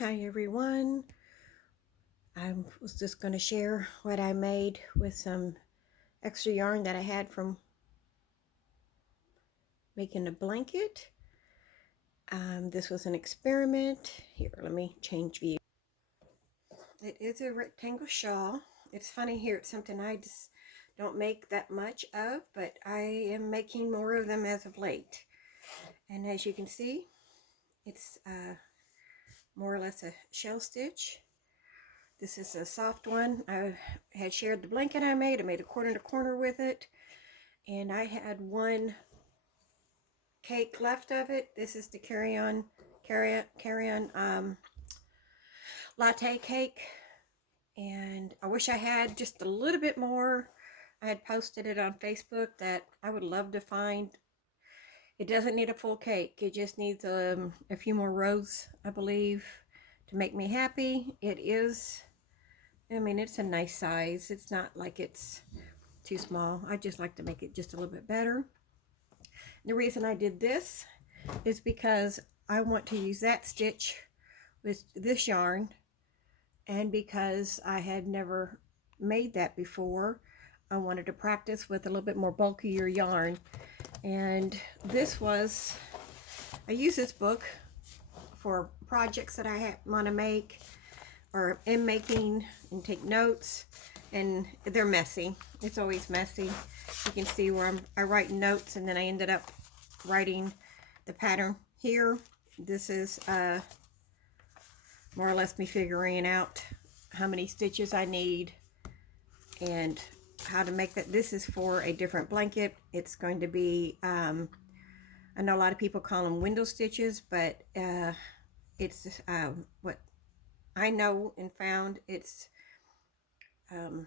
Hi everyone. I was just going to share what I made with some extra yarn that I had from making a blanket. This was an experiment. Here, let me change view. It is a rectangle shawl. It's funny here, it's something I just don't make that much of, but I am making more of them as of late. And as you can see, it's more or less a shell stitch. This is a soft one. I had shared the blanket I made. I made a corner to corner with it. And I had one cake left of it. This is the carry-on latte cake. And I wish I had just a little bit more. I had posted it on Facebook that I would love to find. It doesn't need a full cake. It just needs a few more rows, I believe, to make me happy. It is, I mean, it's a nice size. It's not like it's too small. I just like to make it just a little bit better. The reason I did this is because I want to use that stitch with this yarn, and because I had never made that before, I wanted to practice with a little bit more bulkier yarn. And this was, I use this book for projects that I want to make or am making and take notes, and they're messy. It's always messy. You can see where I write notes and then I ended up writing the pattern here. This is more or less me figuring out how many stitches I need and how to make that. This is for a different blanket. It's going to be, I know a lot of people call them window stitches, but it's what I know and found. It's, oh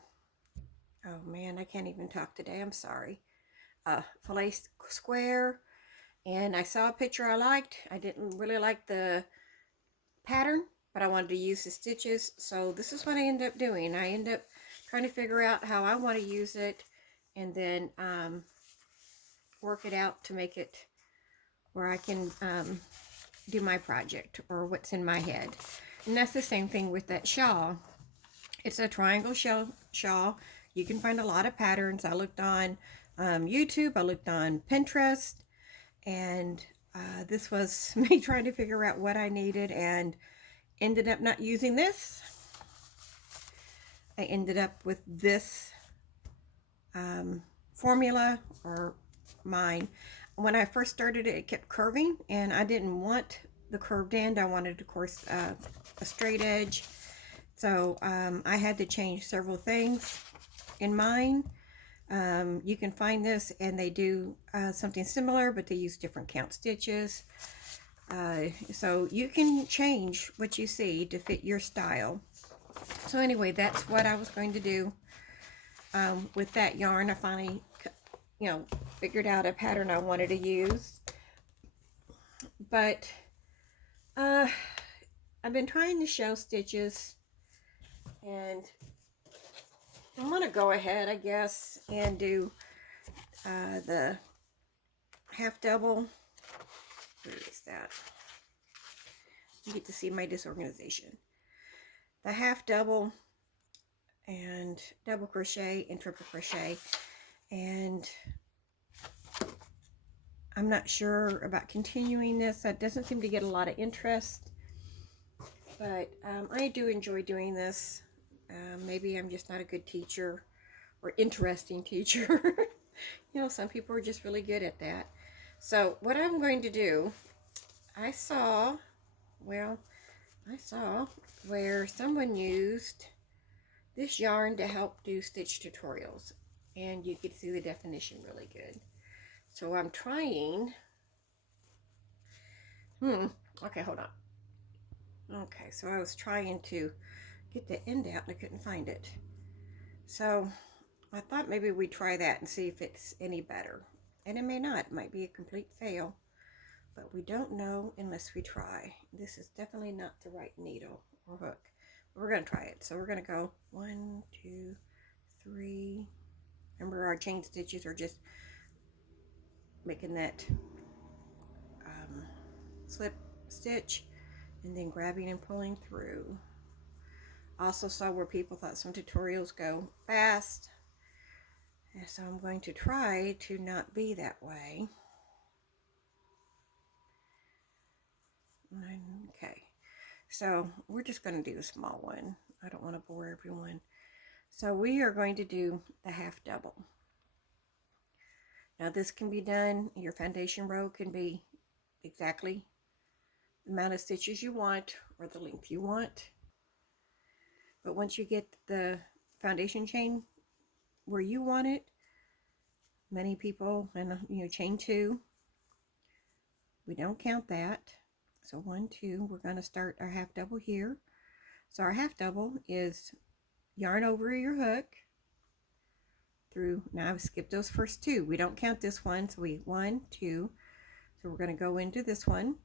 man, I can't even talk today. I'm sorry. Fillet square. And I saw a picture I liked. I didn't really like the pattern, but I wanted to use the stitches. So this is what I ended up doing. I ended up trying to figure out how I want to use it, and then work it out to make it where I can do my project or what's in my head. And that's the same thing with that shawl. It's a triangle shawl. You can find a lot of patterns. I looked on YouTube, I looked on Pinterest, and this was me trying to figure out what I needed, and ended up not using this. I ended up with this formula, or mine. When I first started it, it kept curving, and I didn't want the curved end. I wanted, of course, a straight edge. So I had to change several things in mine. You can find this, and they do something similar, but they use different count stitches. So you can change what you see to fit your style. So anyway, that's what I was going to do with that yarn. I finally, figured out a pattern I wanted to use. But I've been trying to show stitches, and I'm going to go ahead, I guess, and do the half double. Where is that? You get to see my disorganization. The half double and double crochet and triple crochet. And I'm not sure about continuing this. That doesn't seem to get a lot of interest. But I do enjoy doing this. Maybe I'm just not a good teacher or interesting teacher. Some people are just really good at that. So what I'm going to do, I saw where someone used this yarn to help do stitch tutorials, and you could see the definition really good. So I'm trying, okay, hold on. Okay, so I was trying to get the end out and I couldn't find it. So I thought maybe we'd try that and see if it's any better. And it may not, it might be a complete fail, but we don't know unless we try. This is definitely not the right needle or hook. We're going to try it. So we're going to go 1, 2, 3. Remember, our chain stitches are just making that slip stitch, and then grabbing and pulling through. Also saw where people thought some tutorials go fast, and so I'm going to try to not be that way. Okay, so we're just going to do a small one. I don't want to bore everyone. So we are going to do the half double. Now this can be done, your foundation row can be exactly the amount of stitches you want or the length you want. But once you get the foundation chain where you want it, many people, and chain 2, we don't count that. So 1, 2, we're going to start our half double here. So our half double is yarn over your hook through. Now I've skipped those first 2. We don't count this one, so 1, 2. So we're going to go into this one.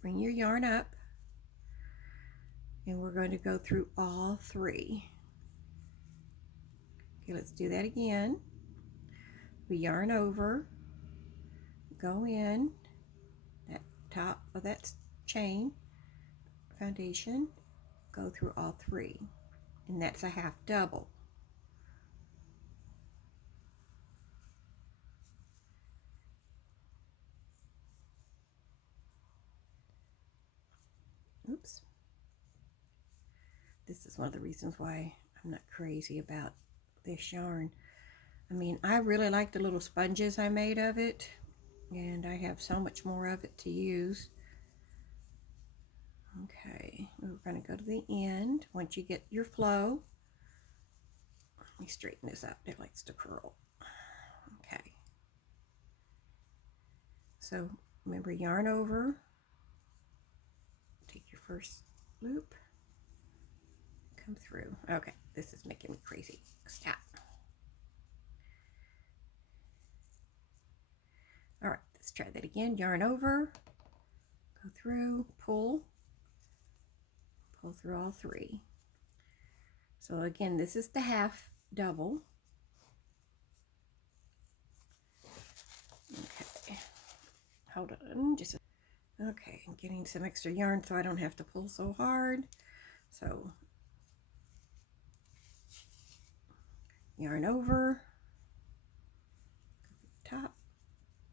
Bring your yarn up, and we're going to go through all 3. Okay, let's do that again. We yarn over, go in that top of that chain, foundation, go through all 3, and that's a half double. Oops. This is one of the reasons why I'm not crazy about this yarn. I mean, I really like the little sponges I made of it, and I have so much more of it to use. Okay, we're going to go to the end. Once you get your flow, let me straighten this up. It likes to curl. Okay. So remember, yarn over, take your first loop, come through. Okay, this is making me crazy. Stop. All right, let's try that again. Yarn over, go through, pull through all 3. So again, this is the half double. Okay, hold on, just okay. I'm getting some extra yarn so I don't have to pull so hard. So yarn over, top,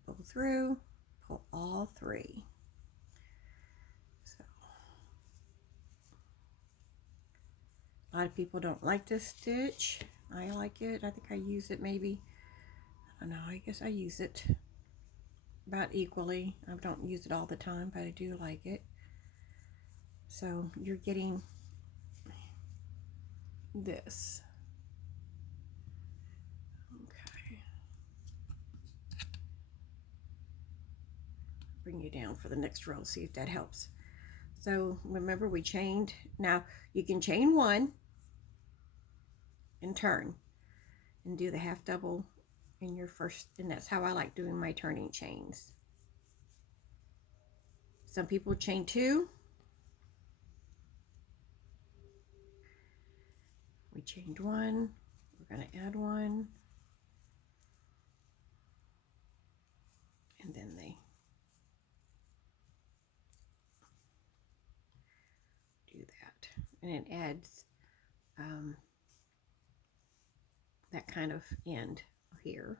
pull through, pull all 3. So a lot of people don't like this stitch. I like it. I think I use it maybe, I don't know, I guess I use it about equally. I don't use it all the time, but I do like it. So you're getting this. Okay. Bring you down for the next row, see if that helps. So remember, we chained. Now you can chain 1 and turn and do the half double in your first, and that's how I like doing my turning chains. Some people chain 2. We chained 1. We're going to add 1, and then they do that, and it adds that kind of end here.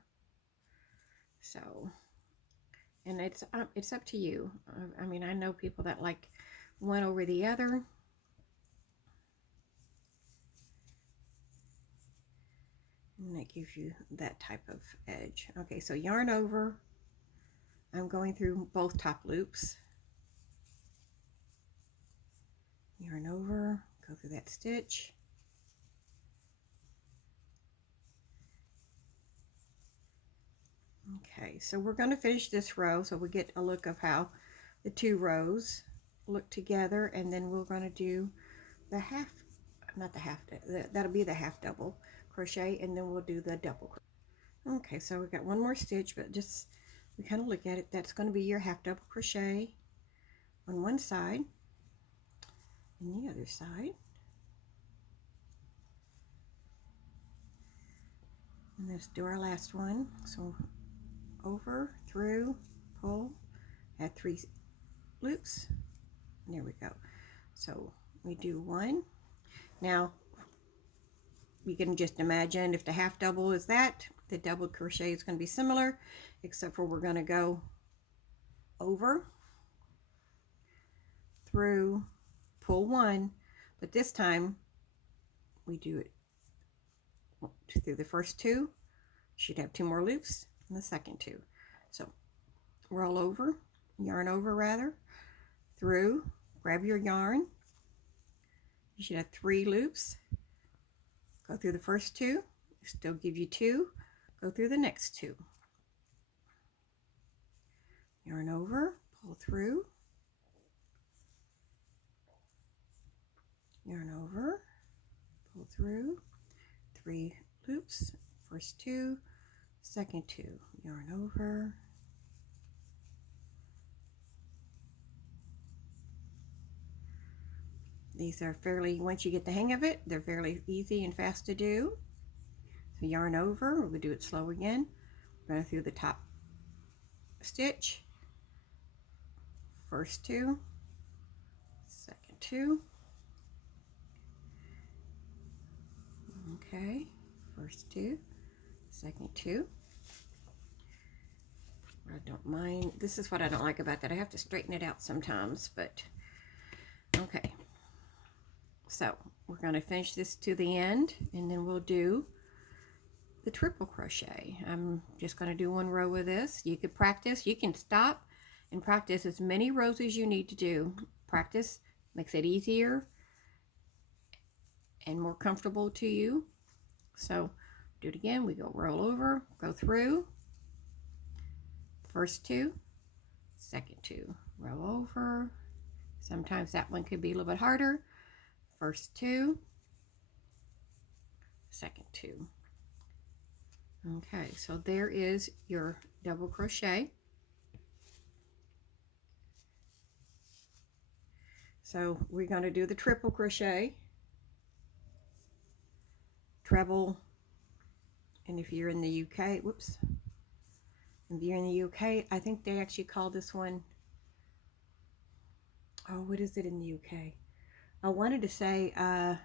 So, and it's up to you. I mean, I know people that like one over the other. And that gives you that type of edge. Okay, so yarn over. I'm going through both top loops. Yarn over, go through that stitch. Okay, so we're going to finish this row so we get a look of how the 2 rows look together, and then we're going to do the half, not the half, that'll be the half double crochet, and then we'll do the double crochet. Okay, so we've got 1 more stitch, but just we kind of look at it. That's going to be your half double crochet on one side and the other side. And let's do our last one. So over, through, pull, add 3 loops, There we go. So we do 1. Now you can just imagine if the half double is that, the double crochet is going to be similar, except for we're going to go over, through, pull 1, but this time we do it through the first 2. Should have 2 more loops in the second 2. So roll over, yarn over rather, through, grab your yarn. You should have 3 loops. Go through the first 2, still give you 2, go through the next 2. Yarn over, pull through, yarn over, pull through, 3 loops, first 2, second 2, yarn over, these are fairly, once you get the hang of it, they're fairly easy and fast to do. So yarn over, we'll do it slow again, run through the top stitch, first 2, second 2, okay, first 2, second 2. I don't mind, this is what I don't like about that, I have to straighten it out sometimes, but okay. So we're going to finish this to the end, and then we'll do the triple crochet. I'm just going to do 1 row of this. You could practice, you can stop and practice as many rows as you need to do. Practice makes it easier and more comfortable to you. So do it again. We go roll over, go through, first 2, second 2, roll over. Sometimes that one could be a little bit harder. First 2, second 2. Okay, so there is your double crochet. So we're going to do the triple crochet, treble, and if you're in the UK, whoops, if you're in the UK, I think they actually call this one, oh, what is it in the UK? I wanted to say it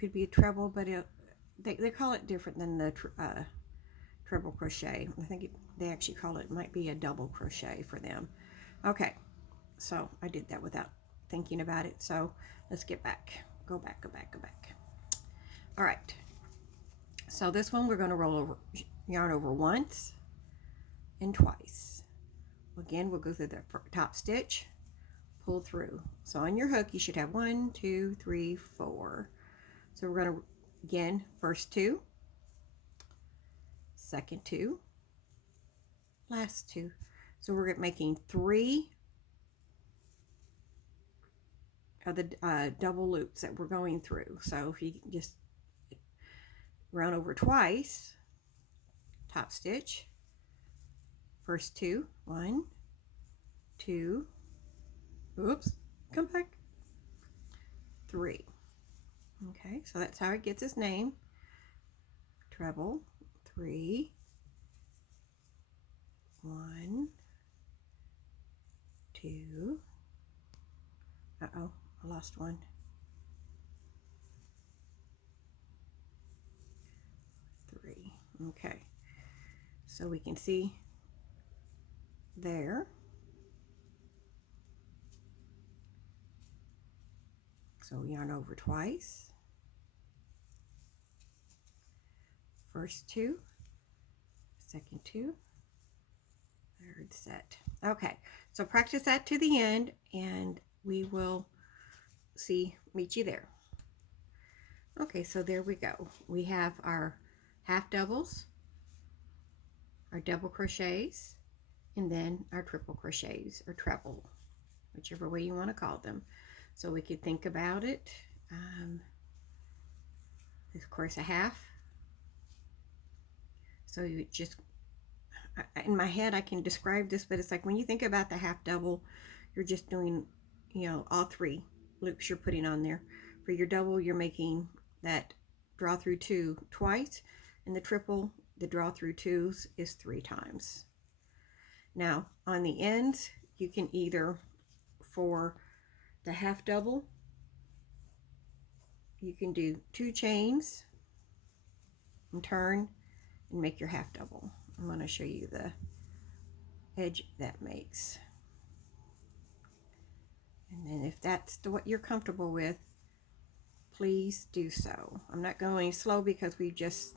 could be a treble, but they call it different than the treble crochet. I think they actually call it, might be a double crochet for them. Okay, so I did that without thinking about it. So let's get back. Go back. All right. So this one we're going to roll over, yarn over once and twice. Again, we'll go through the top stitch, pull through. So on your hook, you should have 1, 2, 3, 4. So we're going to, again, first 2, second 2, last 2. So we're making 3 of the double loops that we're going through. So if you just round over twice, top stitch, first 2, 1, 2, oops, come back, 3. Okay, so that's how it gets its name, treble, 3, 1, 2, uh-oh, I lost one, 3. Okay, so we can see there. So yarn over twice, first 2, second 2, third set. Okay, so practice that to the end, and we will meet you there. Okay, so there we go. We have our half doubles, our double crochets, and then our triple crochets or treble, whichever way you want to call them. So we could think about it. Of course, a half. So you just, in my head, I can describe this, but it's like when you think about the half double, you're just doing, you know, all 3 loops you're putting on there. For your double, you're making that draw through 2 twice, and the triple, the draw through 2s is 3 times. Now, on the ends, you can either for the half double, you can do 2 chains and turn and make your half double. I'm going to show you the edge that makes. And then if that's what you're comfortable with, please do so. I'm not going slow because we just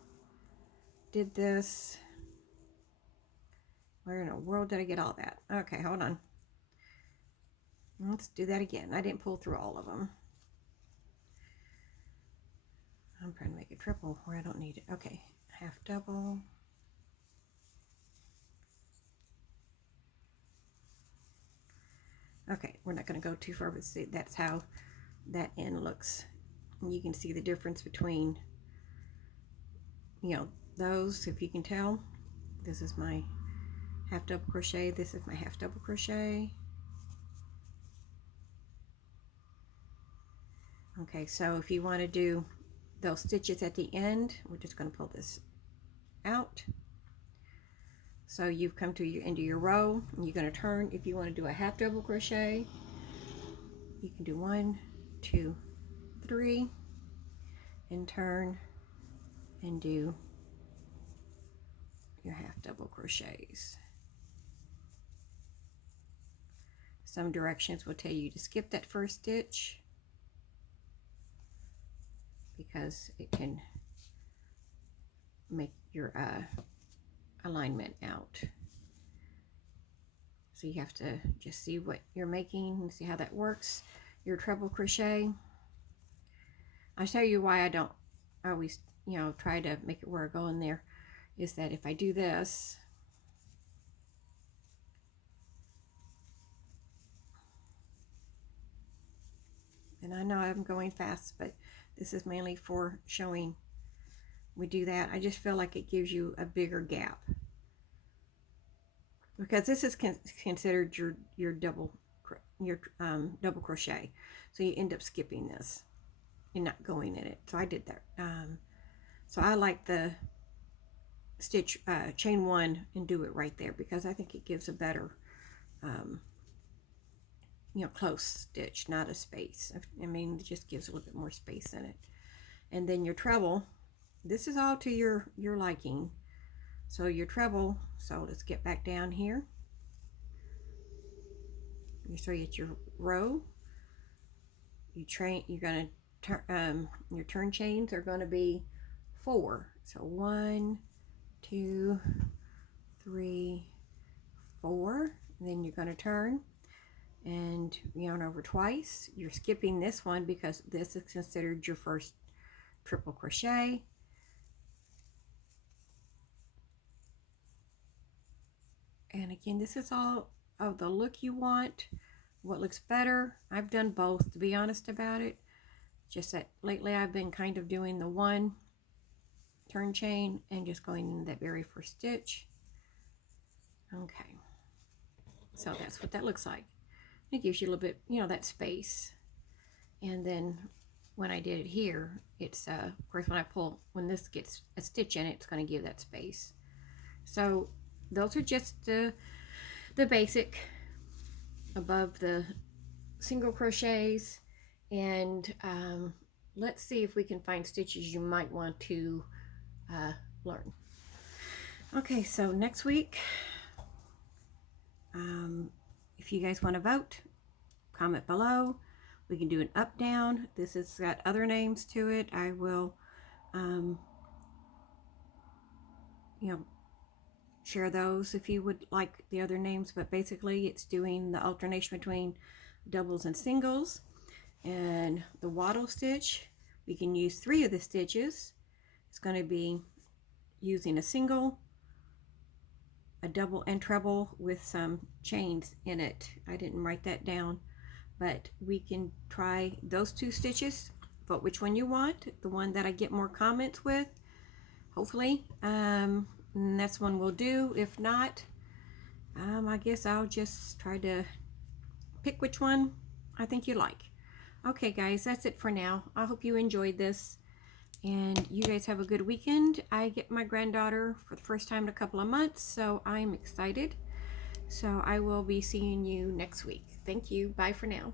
did this. Where in the world did I get all that? Okay, hold on. Let's do that again. I didn't pull through all of them. I'm trying to make a triple where I don't need it. Okay, half double. Okay, we're not going to go too far, but see, that's how that end looks. And you can see the difference between, you know, those, if you can tell. This is my half double crochet. This is my half double crochet. Okay, so if you want to do those stitches at the end, we're just going to pull this out. So you've come to your end of your row, and you're going to turn. If you want to do a half double crochet, you can do 1, 2, 3, and turn and do your half double crochets. Some directions will tell you to skip that first stitch because it can make your alignment out. So you have to just see what you're making and see how that works. Your treble crochet. I'll tell you why I don't always, you know, try to make it where I go in there, is that if I do this, and I know I'm going fast, but this is mainly for showing we do that. I just feel like it gives you a bigger gap, because this is considered your double crochet, so you end up skipping this and not going in it. So I did that. So I like the stitch chain 1 and do it right there, because I think it gives a better you know, close stitch, not a space. I mean, it just gives a little bit more space in it. And then your treble, this is all to your liking. So your treble, so let's get back down here. So it's your row. You're gonna turn, your turn chains are gonna be 4. So 1, 2, 3, 4. And then you're gonna turn and yarn over twice. You're skipping this one because this is considered your first triple crochet. And again, this is all of the look you want, what looks better. I've done both, to be honest about it. Just that lately I've been kind of doing the 1 turn chain and just going into that very first stitch. Okay, so that's what that looks like. It gives you a little bit, you know, that space. And then when I did it here, it's of course when this gets a stitch in it, it's going to give that space. So those are just the basic above the single crochets. And let's see if we can find stitches you might want to learn. Okay, so next week, if you guys want to vote, comment below. We can do an up down. This has got other names to it. I will you know, share those if you would like the other names, but basically it's doing the alternation between doubles and singles. And the waddle stitch, we can use 3 of the stitches. It's going to be using a single, a double, and treble with some chains in it. I didn't write that down, but we can try those 2 stitches. Vote which one you want, the one that I get more comments with, hopefully, and that's one we'll do. If not, I guess I'll just try to pick which one I think you like. Okay guys, that's it for now. I hope you enjoyed this, and you guys have a good weekend. I get my granddaughter for the first time in a couple of months, so I'm excited. So I will be seeing you next week. Thank you. Bye for now.